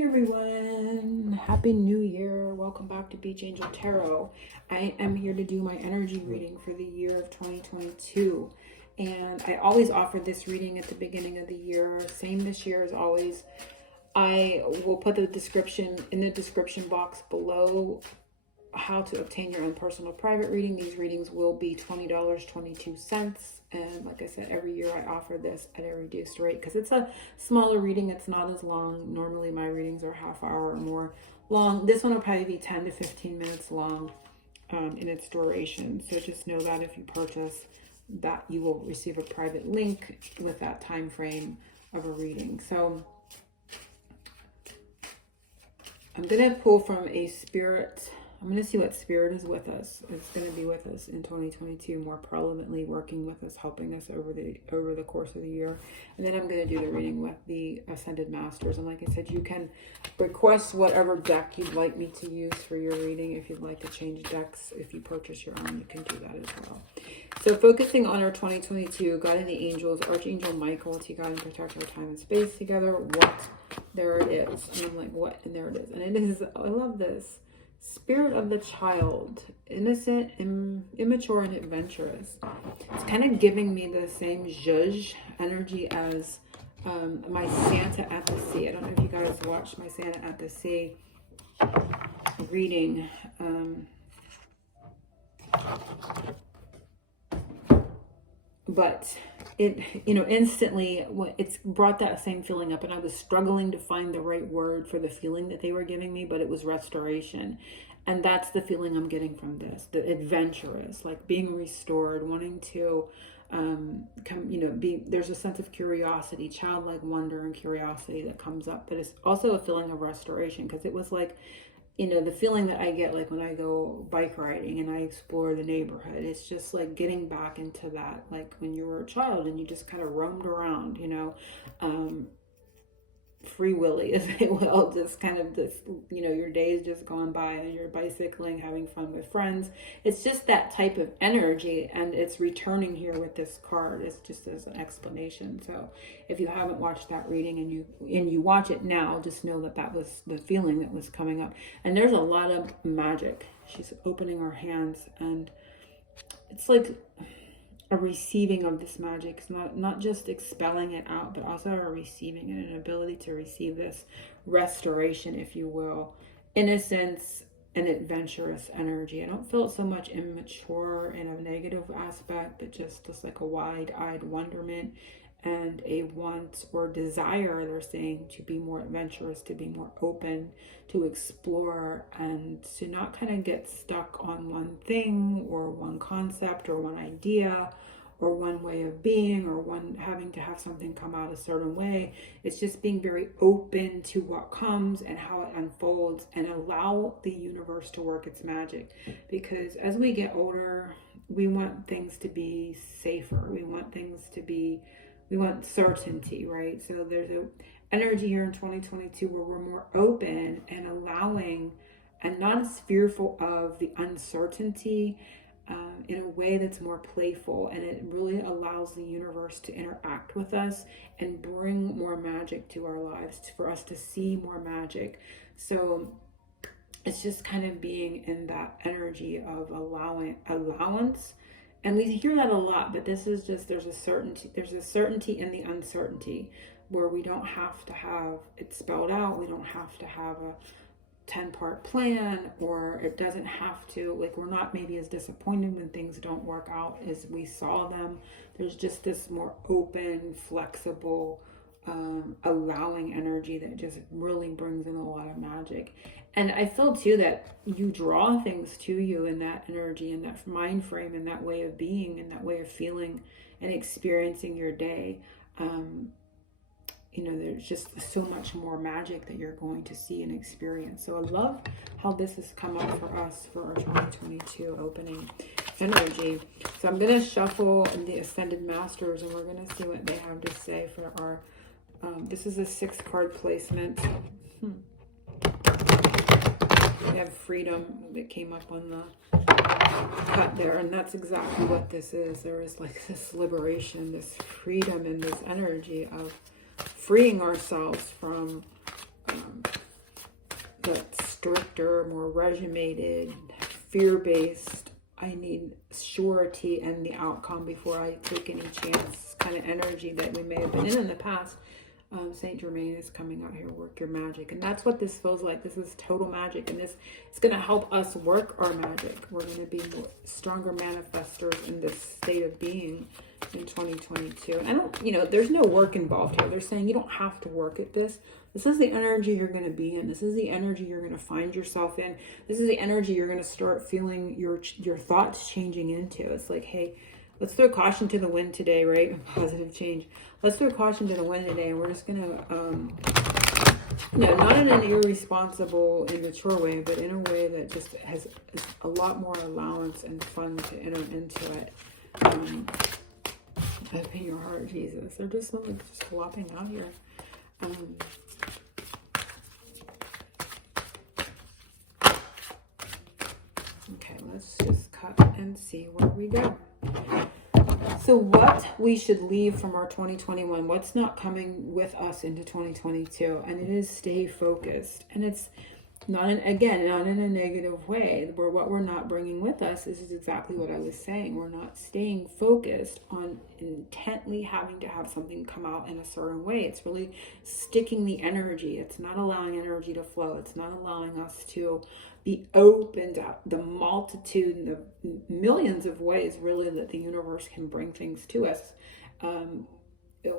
Hey everyone, Happy New Year. Welcome back to Beach Angel Tarot. I am here to do my energy reading for the year of 2022. And I always offer this reading at the beginning of the year. Same this year as always. I will put the description in the description box below how to obtain your own personal private reading. These readings will be $20.22. And like I said, every year I offer this at a reduced rate because it's a smaller reading. It's not as long. Normally my readings are half hour or more long. This one will probably be 10 to 15 minutes long in its duration. So just know that if you purchase that, you will receive a private link with that time frame of a reading. So I'm going to pull from a spirit. I'm going to see what spirit is with us. It's going to be with us in 2022, more prevalently working with us, helping us over the course of the year. And then I'm going to do the reading with the Ascended Masters. And like I said, you can request whatever deck you'd like me to use for your reading. If you'd like to change decks, if you purchase your own, you can do that as well. So focusing on our 2022, God and the angels, Archangel Michael, to guide and protect our time and space together. What? There it is. And I'm like, what? And there it is. And it is, I love this. Spirit of the child, innocent, immature, and adventurous. It's kind of giving me the same zhuzh energy as my Santa at the Sea. I don't know if you guys watched my Santa at the Sea reading. But it, instantly it's brought that same feeling up, and I was struggling to find the right word for the feeling that they were giving me, but it was restoration. And that's the feeling I'm getting from this, the adventurous, like being restored, wanting to there's a sense of curiosity, childlike wonder and curiosity that comes up, but it's also a feeling of restoration, because it was like, the feeling that I get like when I go bike riding and I explore the neighborhood. It's just like getting back into that, like when you were a child and you just kind of roamed around, free willy, as they will, just kind of this, your days just gone by and you're bicycling, having fun with friends. It's just that type of energy, and it's returning here with this card. It's just as an explanation. So if you haven't watched that reading and you watch it now, just know that was the feeling that was coming up. And there's a lot of magic. She's opening her hands, and it's like a receiving of this magic. It's not just expelling it out, but also a receiving it, an ability to receive this restoration, if you will, innocence and adventurous energy. I don't feel so much immature in a negative aspect, but just like a wide-eyed wonderment and a want or desire, they're saying, to be more adventurous, to be more open, to explore, and to not kind of get stuck on one thing or one concept or one idea or one way of being, or one having to have something come out a certain way. It's just being very open to what comes and how it unfolds, and allow the universe to work its magic. Because as we get older, we want things to be safer. We want certainty, right? So there's an energy here in 2022 where we're more open and allowing, and not as fearful of the uncertainty, in a way that's more playful. And it really allows the universe to interact with us and bring more magic to our lives, for us to see more magic. So it's just kind of being in that energy of allowance. And we hear that a lot, but this is just, there's a certainty in the uncertainty, where we don't have to have it spelled out. We don't have to have a 10-part plan, or it doesn't have to, like, we're not maybe as disappointed when things don't work out as we saw them. There's just this more open, flexible, allowing energy that just really brings in a lot of magic. And I feel too that you draw things to you in that energy, in that mind frame, in that way of being, in that way of feeling and experiencing your day. There's just so much more magic that you're going to see and experience. So I love how this has come up for us for our 2022 opening energy. So I'm going to shuffle the Ascended Masters, and we're going to see what they have to say for our, this is a 6-card placement. We have freedom that came up on the cut there, and that's exactly what this is. There is like this liberation, this freedom, and this energy of freeing ourselves from but stricter, more regimented, fear-based. I need surety and the outcome before I take any chance kind of energy that we may have been in the past. Saint Germain is coming out here, work your magic. And that's what this feels like. This is total magic. And this is going to help us work our magic. We're going to be more, stronger manifestors in this state of being in 2022. I don't, there's no work involved here. They're saying you don't have to work at this. This is the energy you're going to be in. This is the energy you're going to find yourself in. This is the energy you're going to start feeling your thoughts changing into. It's like, hey, let's throw caution to the wind today, right? Positive change. Let's throw caution to the wind today, and we're just going to, not in an irresponsible, immature way, but in a way that just has a lot more allowance and fun to enter into it. Open your heart, Jesus. They're just flopping out here. Okay, let's just cut and see where we go. So what we should leave from our 2021, what's not coming with us into 2022, and it is stay focused. And it's not in a negative way, where what we're not bringing with us is exactly what I was saying. We're not staying focused on intently having to have something come out in a certain way. It's really sticking the energy. It's not allowing energy to flow. It's not allowing us to be open to the multitude and the millions of ways really that the universe can bring things to us.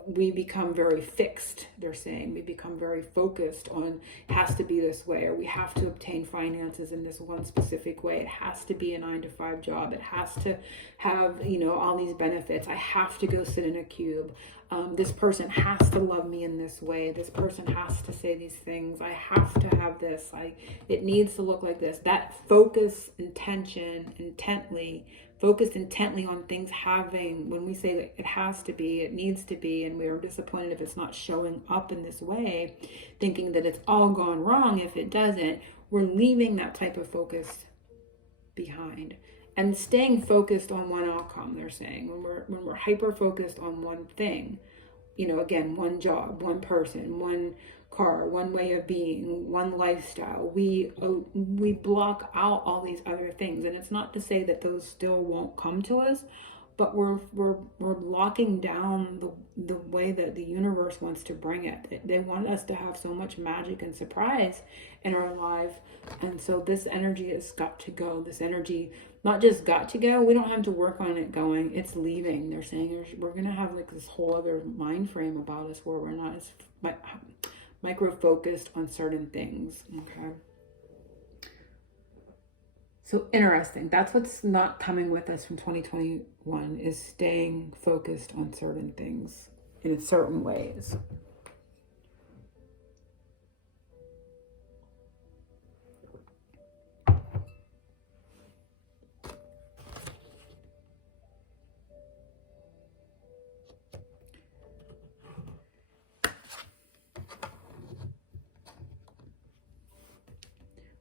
We become very fixed, they're saying. We become very focused on, it has to be this way, or we have to obtain finances in this one specific way. It has to be a 9-to-5 job. It has to have, all these benefits. I have to go sit in a cube. This person has to love me in this way. This person has to say these things. I have to have this. It needs to look like this. That focused intently on things having, when we say that it has to be, it needs to be, and we are disappointed if it's not showing up in this way, thinking that it's all gone wrong if it doesn't, we're leaving that type of focus behind. And staying focused on one outcome, they're saying, when we're hyper focused on one thing, again, one job, one person, one car, one way of being, one lifestyle, we block out all these other things. And it's not to say that those still won't come to us, but we're locking down the way that the universe wants to bring it. They want us to have so much magic and surprise in our life. And so this energy has got to go. This energy, not just got to go, we don't have to work on it going, it's leaving. They're saying we're going to have this whole other mind frame about us where we're not as micro-focused on certain things. Okay. So interesting. That's what's not coming with us from 2021, is staying focused on certain things in certain ways.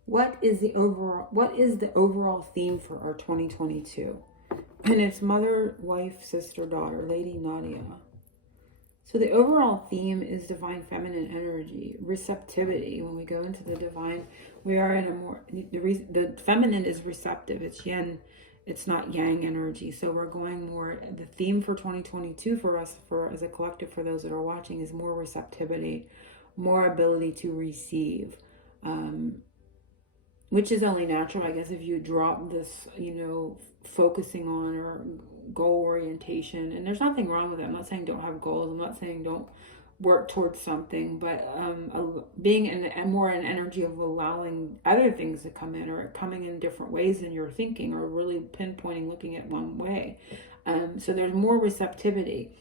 What is the overall theme for our 2022? And it's mother, wife, sister, daughter, Lady Nadia. So the overall theme is divine feminine energy, receptivity. When we go into the divine, we are in a more, the feminine is receptive. It's yin, it's not yang energy. So we're going more, the theme for 2022 for us, as a collective, for those that are watching, is more receptivity, more ability to receive. Which is only natural, I guess, if you drop this, focusing on or goal orientation. And there's nothing wrong with it. I'm not saying don't have goals. I'm not saying don't work towards something. But being more an energy of allowing other things to come in, or coming in different ways than you're thinking, or really pinpointing, looking at one way. So there's more receptivity.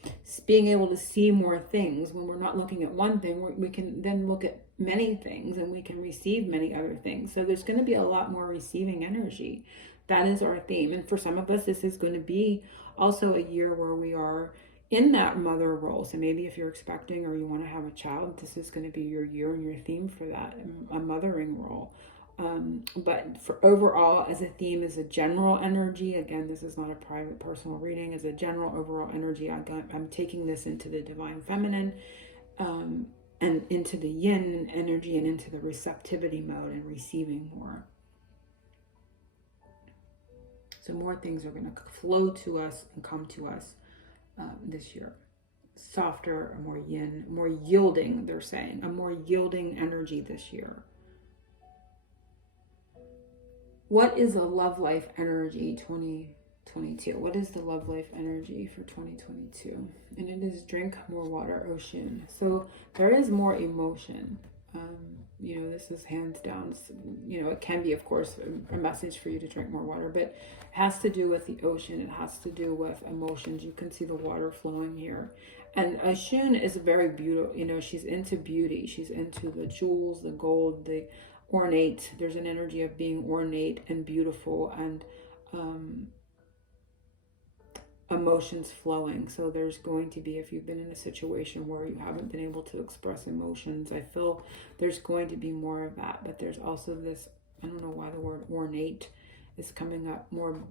Being able to see more things. When we're not looking at one thing, we can then look at many things, and we can receive many other things. So there's going to be a lot more receiving energy. That is our theme. And for some of us, this is going to be also a year where we are in that mother role. So maybe if you're expecting or you want to have a child, this is going to be your year and your theme for that, a mothering role. But for overall, as a theme, as a general energy, again, this is not a private personal reading, as a general overall energy, I'm taking this into the divine feminine. and into the yin energy and into the receptivity mode and receiving more. So more things are going to flow to us and come to us this year. Softer, more yin, more yielding, they're saying. A more yielding energy this year. What is the love life energy 2022? What is the love life energy for 2022? And it is drink more water, ocean. So there is more emotion. This is hands down. It can be, of course, a message for you to drink more water, but it has to do with the ocean. It has to do with emotions. You can see the water flowing here. And Oshun is very beautiful. She's into beauty. She's into the jewels, the gold, the ornate. There's an energy of being ornate and beautiful and emotions flowing. So there's going to be, if you've been in a situation where you haven't been able to express emotions, I feel there's going to be more of that. But there's also this, I don't know why the word ornate is coming up, more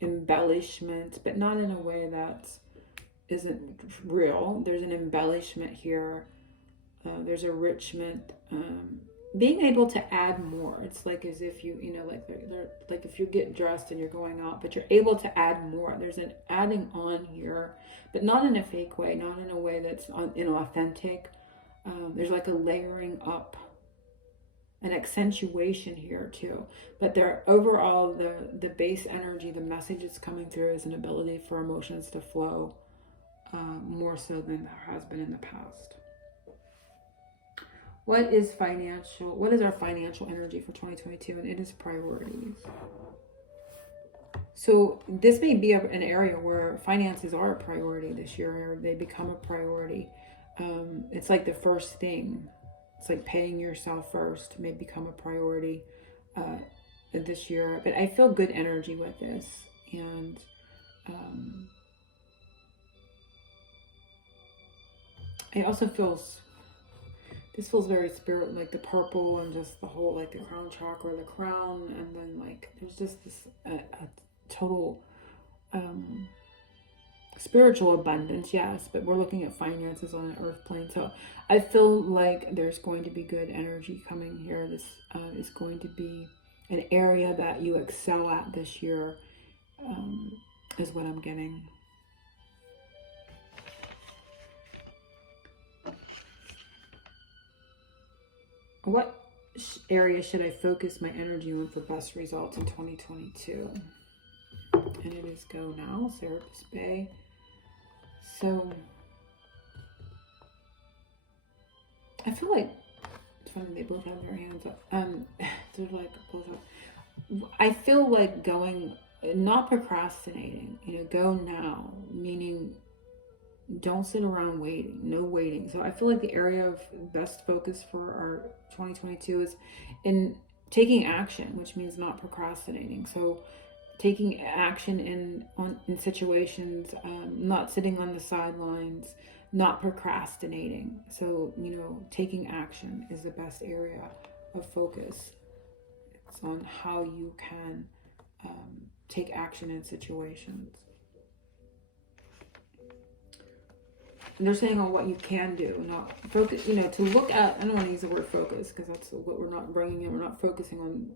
embellishment, but not in a way that isn't real. There's an embellishment here. There's a enrichment, being able to add more. It's like as if you like if you get dressed and you're going out, but you're able to add more. There's an adding on here, but not in a fake way, not in a way that's inauthentic. There's like a layering up, an accentuation here too. But there overall, the base energy, the message that's coming through is an ability for emotions to flow more so than there has been in the past. What is our financial energy for 2022? And it is priorities. So this may be an area where finances are a priority this year, or they become a priority. It's like the first thing. It's like paying yourself first may become a priority this year. But I feel good energy with this. And I also feel... This feels very spirit, like the purple and just the whole, like the crown chakra, the crown, and then like there's just this a total spiritual abundance, yes, but we're looking at finances on an earth plane. So I feel like there's going to be good energy coming here. This is going to be an area that you excel at this year, is what I'm getting. What area should I focus my energy on for best results in 2022? And it is go now, Serapis Bay. So I feel like it's funny they both have their hands up. They're like both up. I feel like going, not procrastinating. Go now, meaning don't sit around waiting. No waiting. So I feel like the area of best focus for our 2022 is in taking action, which means not procrastinating. So taking action in situations, not sitting on the sidelines, not procrastinating. So, taking action is the best area of focus. It's on how you can take action in situations. And they're saying on what you can do, not focus, to look at, I don't want to use the word focus because that's what we're not bringing in. We're not focusing on,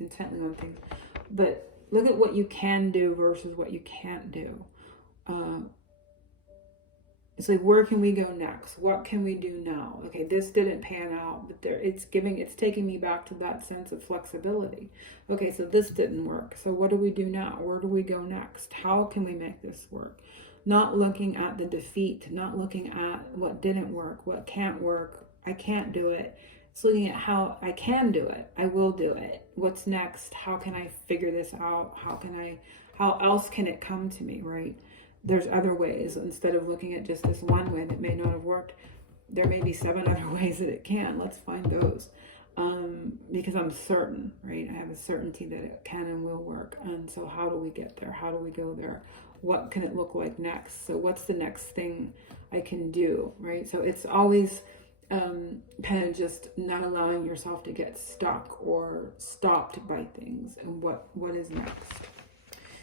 intently on things, but look at what you can do versus what you can't do. It's like, where can we go next? What can we do now? Okay, this didn't pan out, but it's taking me back to that sense of flexibility. Okay, so this didn't work. So what do we do now? Where do we go next? How can we make this work? Not looking at the defeat, not looking at what didn't work, what can't work, I can't do it. It's looking at how I can do it, I will do it. What's next? How can I figure this out? How else can it come to me, right? There's other ways. Instead of looking at just this one way that may not have worked, there may be 7 other ways that it can. Let's find those. Because I'm certain, right? I have a certainty that it can and will work. And so how do we get there? How do we go there? What can it look like next? So what's the next thing I can do, right? So it's always kind of just not allowing yourself to get stuck or stopped by things, and what is next.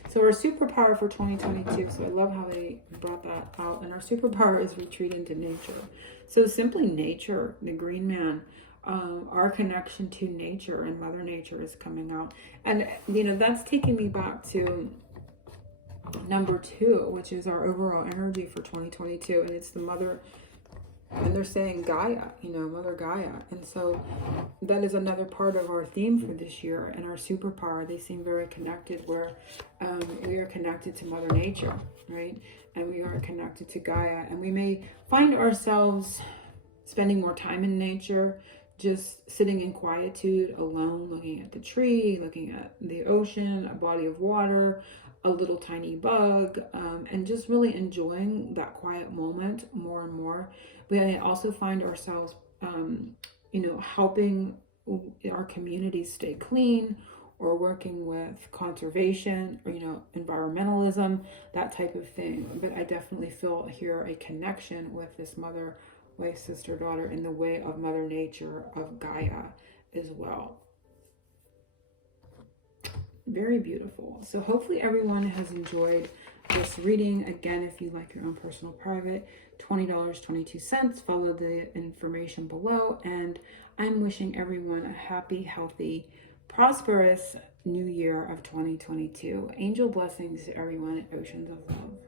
So So our superpower for 2022, so I love how they brought that out, and our superpower is retreat into nature. So simply nature, the green man, our connection to nature and Mother Nature is coming out. And, you know, that's taking me back to number 2, which is our overall energy for 2022. And it's the mother, and they're saying Gaia, you know, Mother Gaia. And so that is another part of our theme for this year. And our superpower, they seem very connected, where we are connected to Mother Nature, right? And we are connected to Gaia. And we may find ourselves spending more time in nature, just sitting in quietude, alone, looking at the tree, looking at the ocean, a body of water, a little tiny bug, and just really enjoying that quiet moment more and more. We may also find ourselves, you know, helping our communities stay clean, or working with conservation, or, you know, environmentalism, that type of thing. But I definitely feel here a connection with this mother, wife, sister, daughter, in the way of Mother Nature, of Gaia as well. Very beautiful. So hopefully everyone has enjoyed this reading. Again, if you like your own personal private, $20.22. Follow the information below. And I'm wishing everyone a happy, healthy, prosperous new year of 2022. Angel blessings to everyone at Oceans of Love.